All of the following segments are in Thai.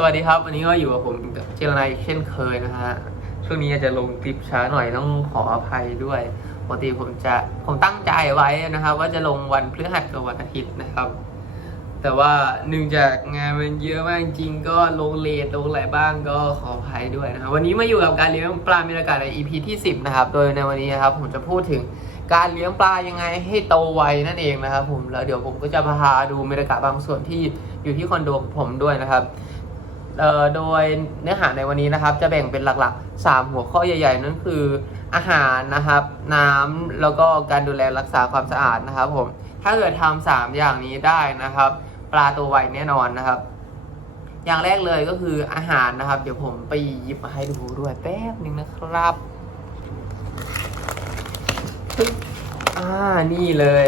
สวัสดีครับ วันนี้ก็อยู่กับผมกับเจรนายเช่นเคยนะฮะ ช่วงนี้อาจจะลงคลิปช้าหน่อยต้องขออภัยด้วยปกติผมจะผมตั้งใจไว้นะครับ ว่าจะลงวันพฤหัสกับวันอาทิตย์นะครับ แต่ว่าเนื่องจากงานมันเยอะมากจริงก็ลงเลทลงอะไรบ้างก็ขออภัยด้วยนะครับ วันนี้มาอยู่กับการเลี้ยงปลาเมรากาใน EP ที่ 10 นะครับ โดยในวันนี้นะครับผมจะพูดถึงการเลี้ยงปลายังไงให้โตไวนั่นเองนะครับ ผมแล้วเดี๋ยวผมก็จะพาดูเมรากาบางส่วนที่อยู่ที่คอนโดของผมด้วยนะครับ โดยเนื้อหาในวันนี้นะครับ จะแบ่งเป็นหลักๆ 3 หัวข้อใหญ่ ๆ นั่นคืออาหารนะครับ น้ำแล้วก็การดูแลรักษาความสะอาดนะครับผมถ้าเกิดทำสามอย่างนี้ได้นะครับ ปลาตัวไวแน่นอนนะครับ อย่างแรกเลยก็คืออาหารนะครับ เดี๋ยวผมไปหยิบมาให้ดูด้วยแป๊บหนึ่งนะครับปึ๊บอ่านี่เลย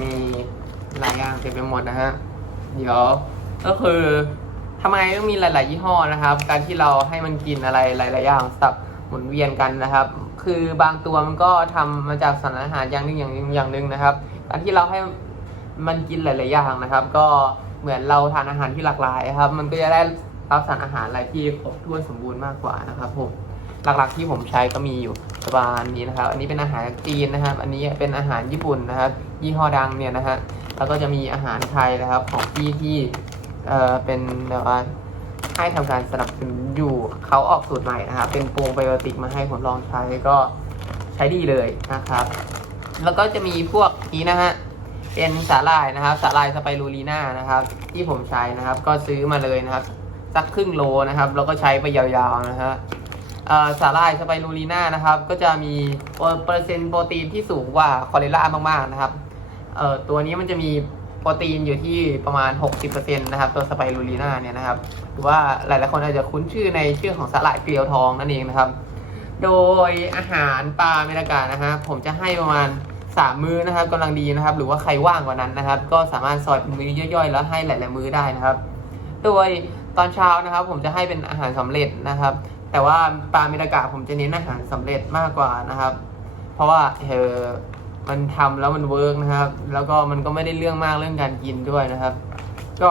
มีหลายอย่างเต็มไปหมดนะฮะ เดี๋ยวก็คือทำไมต้องมีหลาย ๆ ยี่ห้อนะครับ การที่เราให้มันกินอะไรหลาย ๆ อย่างสับหมุนเวียนกันนะครับ คือบางตัวมันก็ทำมาจากสารอาหารอย่างหนึงอย่างหนึงอย่างหนึ่งนะครับ การที่เราให้มันกินหลาย ๆ อย่างนะครับ ก็เหมือนเราทานอาหารที่หลากหลายครับ มันก็จะได้รับสารอาหารอะไรที่ครบถ้วนสมบูรณ์มากกว่านะครับผม หลักๆที่ผมใช้ก็มีอยู่ประมาณนี้นะครับ อันนี้เป็นอาหารจีนนะครับ อันนี้เป็นอาหารญี่ปุ่นนะครับ ยี่ห้อดังเนี่ยนะฮะ แล้วก็จะมีอาหารไทยนะครับของพี่ที่เอ่อเป็นแบบว่าให้ทำการสนับสนุนอยู่เขาออกสูตรใหม่นะครับ เป็นโปรไบโอติกมาให้ผมลองใช้ก็ใช้ดีเลยนะครับ แล้วก็จะมีพวกนี้นะฮะเป็นสาหร่ายนะครับสาหร่ายสไปรูลีน่านะครับ ที่ผมใช้นะครับ ก็ซื้อมาเลยนะครับ สักครึ่งโลนะครับ แล้วก็ใช้ไปยาวๆนะฮะ สาหร่ายสไปรูลีน่านะครับ ก็จะมีเปอร์เซ็นต์โปรตีนที่สูงกว่าคอเรล่ามากๆนะครับตัวนี้มันจะมีโปรตีนอยู่ที่ประมาณ 60%นะครับตัวสไปรูลีน่าเนี่ยนะครับหรือว่าหลายๆคนอาจจะคุ้นชื่อในชื่อของสาหร่ายเกลียวทองนั่นเองนะครับ โดยอาหารปลาเมรากานะฮะผมจะให้ประมาณ3มื้อนะครับกำลังดีนะครับ หรือว่าใครว่างกว่านั้นนะครับ ก็สามารถซอยเป็นมื้อย่อยๆ แล้วให้หลาย ๆ มื้อได้นะครับ โดยตอนเช้านะครับ ผมจะให้เป็นอาหารสำเร็จนะครับ แต่ว่าปลาเมรากาผมจะเน้นอาหารสำเร็จมากกว่านะครับ เพราะว่าเออมันทำแล้วมันเวิร์กนะครับ แล้วก็มันก็ไม่ได้เรื่องมากเรื่องการกินด้วยนะครับ ก็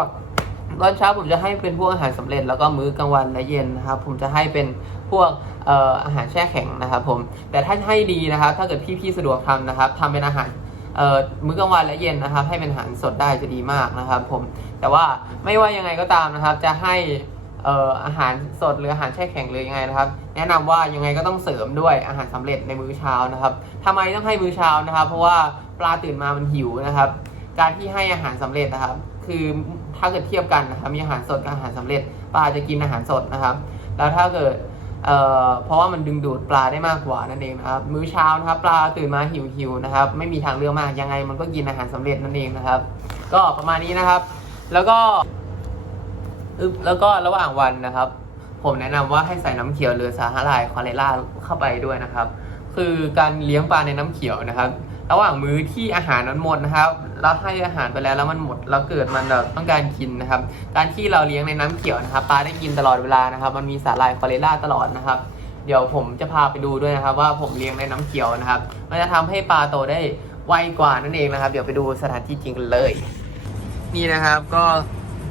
ตอนเช้าผมจะให้เป็นพวกอาหารสำเร็จแล้วก็มื้อกลางวันและเย็นนะครับ ผมจะให้เป็นพวกเอ่ออาหารแช่แข็งนะครับ ผม แต่ถ้าให้ดีนะครับ ถ้าเกิดพี่ๆสะดวกทำนะครับทำเป็นอาหารเอ่อมื้อกลางวันและเย็นนะครับ ให้เป็นอาหารสดได้จะดีมากนะครับ ผม แต่ว่าไม่ว่ายังไงก็ตามนะครับ จะให้ เอ่ออาหารสดหรืออาหารแช่แข็งหรือยังไงนะครับ แนะนำว่ายังไงก็ต้องเสริมด้วยอาหารสำเร็จในมื้อเช้านะครับทำไมต้องให้มื้อเช้านะครับ เพราะว่าปลาตื่นมามันหิวนะครับ การที่ให้อาหารสำเร็จนะครับ คือถ้าเกิดเทียบกันนะครับมีอาหารสดกับอาหารสำเร็จ ปลาจะกินอาหารสดนะครับ แล้วถ้าเกิดเอ่อเพราะว่ามันดึงดูดปลาได้มากกว่านั่นเองนะครับ มื้อเช้านะครับ ปลาตื่นมาหิวหิวนะครับ ไม่มีทางเลือกมากยังไงมันก็กินอาหารสำเร็จนั่นเองนะครับ ก็ประมาณนี้นะครับ แล้วก็ อึ๊บแล้วก็ระหว่างวันนะครับ ผมแนะนำว่าให้ใส่น้ำเขียวหรือสาหร่ายคอเล่าเข้าไปด้วยนะครับ คือการเลี้ยงปลาในน้ำเขียวนะครับ ระหว่างมื้อที่อาหารนั้นหมดนะครับเราให้อาหารไปแล้วแล้วมันหมดแล้วเกิดมันแบบต้องการกินนะครับ การที่เราเลี้ยงในน้ำเขียวนะครับปลาได้กินตลอดเวลานะครับ มันมีสาหร่ายคอเล่าตลอดนะครับเดี๋ยวผมจะพาไปดูด้วยนะครับ ว่าผมเลี้ยงในน้ำเขียวนะครับ มันจะทำให้ปลาโตได้ไวกว่านั่นเองนะครับ เดี๋ยวไปดูสถานที่จริงกันเลย นี่นะครับก็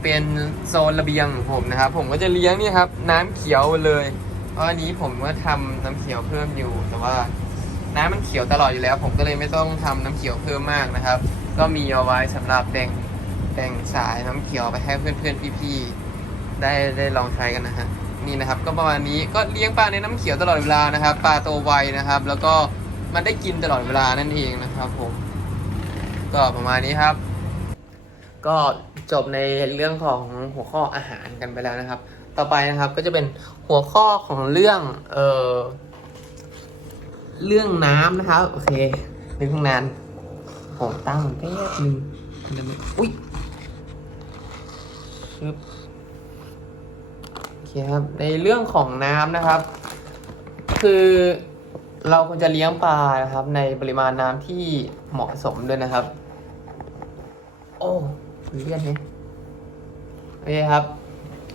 เป็นโซนระเบียงของผมนะครับ ผมก็จะเลี้ยงนี่ครับ น้ำเขียวเลยเพราะอันนี้ผมก็ทำน้ำเขียวเพิ่มอยู่ แต่ว่าน้ำมันเขียวตลอดอยู่แล้ว ผมก็เลยไม่ต้องทำน้ำเขียวเพิ่มมากนะครับ ก็มีเอาไว้สำหรับแบ่งแบ่งสายน้ำเขียวไปให้เพื่อนๆพี่ๆได้ได้ลองใช้กันนะฮะนี่นะครับ ก็ประมาณนี้ก็เลี้ยงปลาในน้ำเขียวตลอดเวลานะครับปลาโตวไวนะครับ แล้วก็มันได้กินตลอดเวลานั่นเองนะครับผมก็ประมาณนี้ครับ ก็จบในเรื่องของหัวข้ออาหารกันไปแล้วนะครับ ต่อไปนะครับก็จะเป็นหัวข้อของเรื่องเออเรื่องน้ำนะครับ โอเคนึกตั้งนานผมตั้งแป๊บนึงเดี๋ยวมันอุ้ยปึ๊บโอเคครับ ในเรื่องของน้ำนะครับ คือเราควรจะเลี้ยงปลานะครับ ในปริมาณน้ำที่เหมาะสมด้วยนะครับ โอ้ เลี่ยนไหมโอเคครับ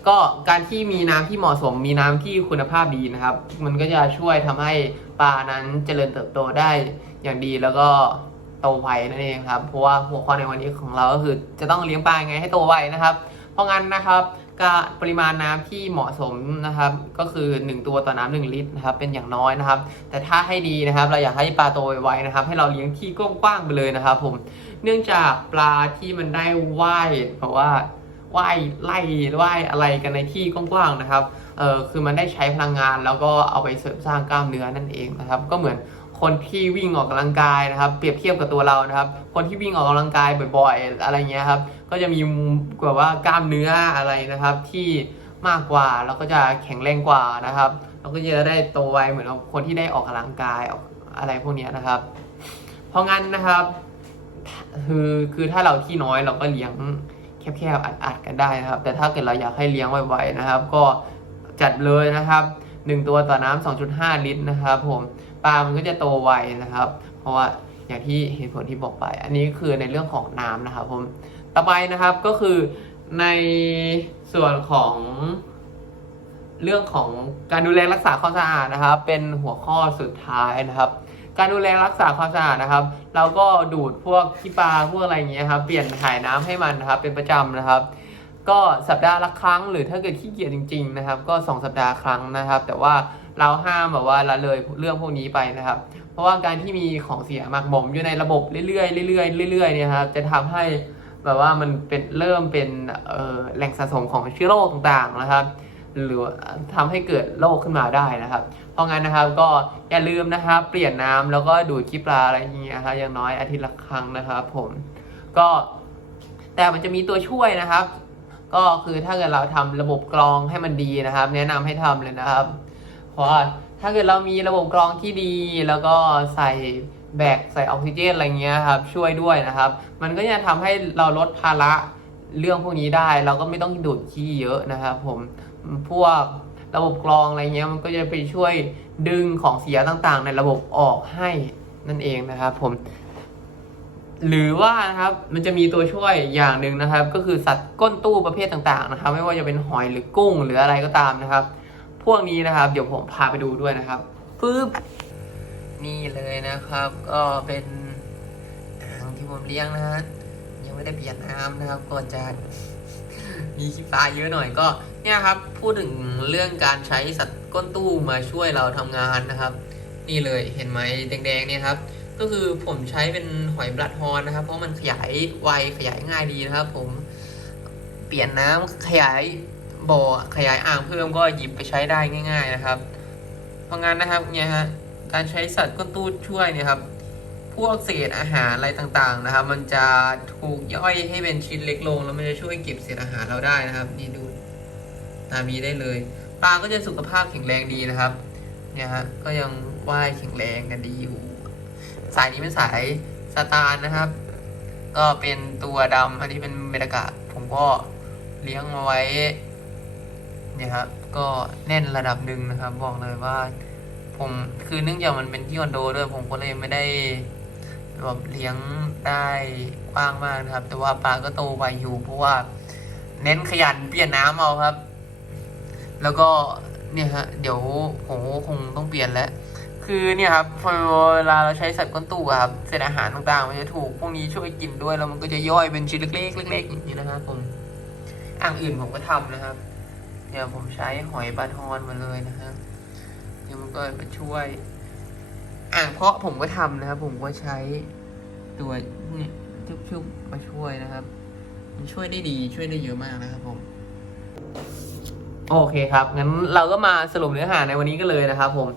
ก็การที่มีน้ำที่เหมาะสม มีน้ำที่คุณภาพดีนะครับ มันก็จะช่วยทำให้ปลานั้นเจริญเติบโตได้อย่างดีแล้วก็โตไวนั่นเองครับ เพราะว่าหัวข้อในวันนี้ของเราก็คือจะต้องเลี้ยงปลาไงให้โตไวนะครับ เพราะงั้นนะครับ การปริมาณน้ำที่เหมาะสมนะครับ ก็คือ 1 ตัวต่อน้ำหนึ่งลิตรนะครับ เป็นอย่างน้อยนะครับ แต่ถ้าให้ดีนะครับ เราอยากให้ปลาโตไวๆนะครับ ให้เราเลี้ยงที่กว้างๆไปเลยนะครับ ผม เนื่องจากปลาที่มันได้ว่ายเพราะว่าว่ายไล่ว่ายอะไรกันในที่กว้างๆนะครับ เออคือมันได้ใช้พลังงานแล้วก็เอาไปเสริมสร้างกล้ามเนื้อนั่นเองนะครับ ก็เหมือน คนที่วิ่งออกกำลังกายนะครับ เปรียบเทียบกับตัวเรานะครับ คนที่วิ่งออกกำลังกายบ่อยๆ อะไรเงี้ยครับ ก็จะมีกว่าว่ากล้ามเนื้ออะไรนะครับ ที่มากกว่าแล้วก็จะแข็งแรงกว่านะครับเราก็จะได้โตไวเหมือนกับคนที่ได้ออกกำลังกายออกอะไรพวกนี้นะครับ เพราะงั้นนะครับคือคือถ้าเราที่น้อยเราก็เลี้ยงแคบๆอัดๆกันได้นะครับ แต่ถ้าเกิดเราอยากให้เลี้ยงไวๆนะครับ ก็จัดเลยนะครับหนึ่งตัวต่อน้ำ2.5 ลิตรนะครับ ผม ปลามันก็จะโตไวนะครับ เพราะว่าอย่างที่เหตุผลที่บอกไป อันนี้คือในเรื่องของน้ำนะครับผมต่อไปนะครับก็คือในส่วนของเรื่องของการดูแลรักษาความสะอาดนะครับ เป็นหัวข้อสุดท้ายนะครับ การดูแลรักษาความสะอาดนะครับ เราก็ดูดพวกขี้ปลาพวกอะไรอย่างเงี้ยครับ เปลี่ยนถ่ายน้ำให้มันนะครับ เป็นประจำนะครับ ก็สัปดาห์ละครั้ง หรือถ้าเกิดขี้เกียจจริง ๆ นะครับ ก็ 2 สัปดาห์ครั้งนะครับ แต่ว่าเราห้ามแบบว่าละเลยเรื่องพวกนี้ไปนะครับ เพราะว่าการที่มีของเสียหมักหมมอยู่ในระบบเรื่อยๆเรื่อยๆเรื่อยๆเนี่ยครับจะทำให้แบบว่ามันเป็นเริ่มเป็นแหล่งสะสมของเชื้อโรคต่างๆนะครับ หรือว่าทำให้เกิดโรคขึ้นมาได้นะครับ เพราะงั้นนะครับก็อย่าลืมนะครับ เปลี่ยนน้ำแล้วก็ดูดขี้ปลาอะไรอย่างเงี้ยครับอย่างน้อยอาทิตย์ละครั้งนะครับ ผมก็แต่มันจะมีตัวช่วยนะครับ ก็คือถ้าเกิดเราทำระบบกรองให้มันดีนะครับ แนะนำให้ทำเลยนะครับ เพราะถ้าเกิดเรามีระบบกรองที่ดี แล้วก็ใส่แบกใส่ออกซิเจนอะไรเงี้ยครับช่วยด้วยนะครับ มันก็จะทำให้เราลดภาระเรื่องพวกนี้ได้ เราก็ไม่ต้องดูดขี้เยอะนะครับ ผมพวกระบบกรองอะไรเงี้ยมันก็จะไปช่วยดึงของเสียต่างๆ ในระบบออกให้นั่นเองนะครับ ผม หรือว่านะครับมันจะมีตัวช่วยอย่างหนึ่งนะครับ ก็คือสัตว์ก้นตู้ประเภทต่างๆนะครับ ไม่ว่าจะเป็นหอยหรือกุ้งหรืออะไรก็ตามนะครับ พวกนี้นะครับ เดี๋ยวผมพาไปดูด้วยนะครับปึ๊บนี่เลยนะครับ ก็เป็นอ่างที่ผมเลี้ยงนะฮะยังไม่ได้เปลี่ยนน้ำนะครับก่อนจะมีขี้ปลาเยอะหน่อยก็เนี่ยครับพูดถึงเรื่องการใช้สัตว์ก้นตู้มาช่วยเราทำงานนะครับ นี่เลยเห็นไหมแดงๆเนี่ยครับ ก็คือผมใช้เป็นหอยบลัดฮอนนะครับ เพราะมันขยายไวขยายง่ายดีนะครับ ผมเปลี่ยนน้ำขยายบ่อขยายอ่างเพิ่มก็หยิบไปใช้ได้ง่าย ๆนะครับ เพราะงั้นนะครับเนี่ยฮะการใช้สัตว์ก้นตู้ช่วยเนี่ยครับ พวกเศษอาหารอะไรต่างๆนะครับ มันจะถูกย่อยให้เป็นชิ้นเล็กลง แล้วมันจะช่วยเก็บเศษอาหารเราได้นะครับ นี่ดูตามนี้ได้เลยปลาก็จะสุขภาพแข็งแรงดีนะครับ เนี่ยฮะก็ยังว่ายแข็งแรงกันดีอยู่ สายนี้เป็นสายสตาร์นะครับ ก็เป็นตัวดำอันนี้เป็นเมดากะผมก็เลี้ยงมาไว้เนี่ยครับก็แน่นระดับหนึ่งนะครับ บอกเลยว่า ผมคือเนื่องจากมันเป็นที่คอนโดด้วยผมก็เลยไม่ได้แบบเลี้ยงได้กว้างมากนะครับ แต่ว่าปลาก็โตไวอยู่ เพราะว่าเน้นขยันเปลี่ยนน้ำเอาครับ แล้วก็เนี่ยฮะเดี๋ยวผมคงต้องเปลี่ยนแล้ว คือเนี่ยครับพอเวลาเราใช้สัตว์ก้นตู้ครับเศษอาหารต่างๆ มันจะถูกพวกนี้ช่วยกินด้วยแล้วมันก็จะย่อยเป็นชิ้นเล็กๆเล็กๆอย่างนี้นะครับผมอ่างอื่นผมก็ทำนะครับเดี๋ยวผมใช้หอยบาทอนมาเลยนะฮะเดี๋ยวมันก็มาช่วย อ่างเพาะผมก็ทำนะครับ ผมก็ใช้ตัวเนี่ยชุบๆมาช่วยนะครับ มันช่วยได้ดีช่วยได้เยอะมากนะครับ ผมโอเคครับงั้นเราก็มาสรุปเนื้อหาในวันนี้กันเลยนะครับ ผม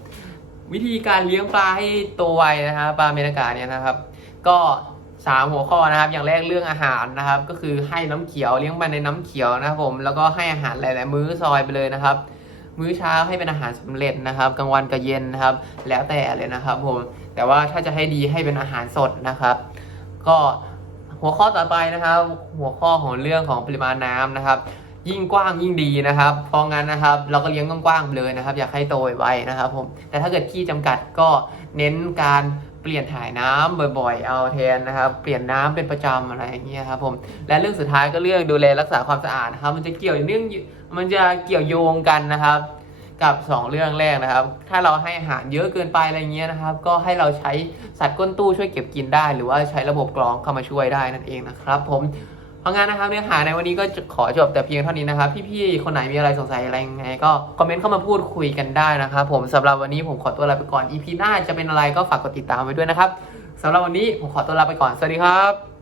วิธีการเลี้ยงปลาให้โตไวนะครับปลาเมนากาเนี่ยนะครับ ก็สามหัวข้อนะครับ อย่างแรกเรื่องอาหารนะครับ ก็คือให้น้ำเขียวเลี้ยงมันในน้ำเขียวนะครับผมแล้วก็ให้อาหารหลาย ๆ มื้อซอยไปเลยนะครับ มื้อเช้าให้เป็นอาหารสำเร็จนะครับกลางวันกับเย็นนะครับ แล้วแต่เลยนะครับผมแต่ว่าถ้าจะให้ดีให้เป็นอาหารสดนะครับ ก็หัวข้อต่อไปนะครับ หัวข้อของเรื่องของปริมาณน้ำนะครับ ยิ่งกว้างยิ่งดีนะครับ เพราะงั้นนะครับเราก็เลี้ยงกว้างๆเลยนะครับ อยากให้โตไวๆนะครับผม แต่ถ้าเกิดที่จำกัดก็เน้นการเปลี่ยนถ่ายน้ำบ่อยๆ เอาแทนนะครับ เปลี่ยนน้ำเป็นประจำอะไรอย่างเงี้ยครับผม และเรื่องสุดท้ายก็เรื่องดูแลรักษาความสะอาดนะครับ มันจะเกี่ยวเนื่องมันจะเกี่ยวโยงกันนะครับ กับ 2 เรื่องแรกนะครับ ถ้าเราให้อาหารเยอะเกินไปอะไรเงี้ยนะครับ ก็ให้เราใช้สัตว์ก้นตู้ช่วยเก็บกินได้ หรือว่าใช้ระบบกรองเข้ามาช่วยได้นั่นเองนะครับ ผม เพราะงั้นนะครับเนื้อหาในวันนี้ก็ขอจบแต่เพียงเท่านี้นะครับ พี่ๆคนไหนมีอะไรสงสัยอะไรยังไงก็คอมเมนต์เข้ามาพูดคุยกันได้นะครับผมสำหรับวันนี้ผมขอตัวลาไปก่อน EP หน้าจะเป็นอะไรก็ฝากกดติดตามไว้ด้วยนะครับสำหรับวันนี้ผมขอตัวลาไปก่อนสวัสดีครับ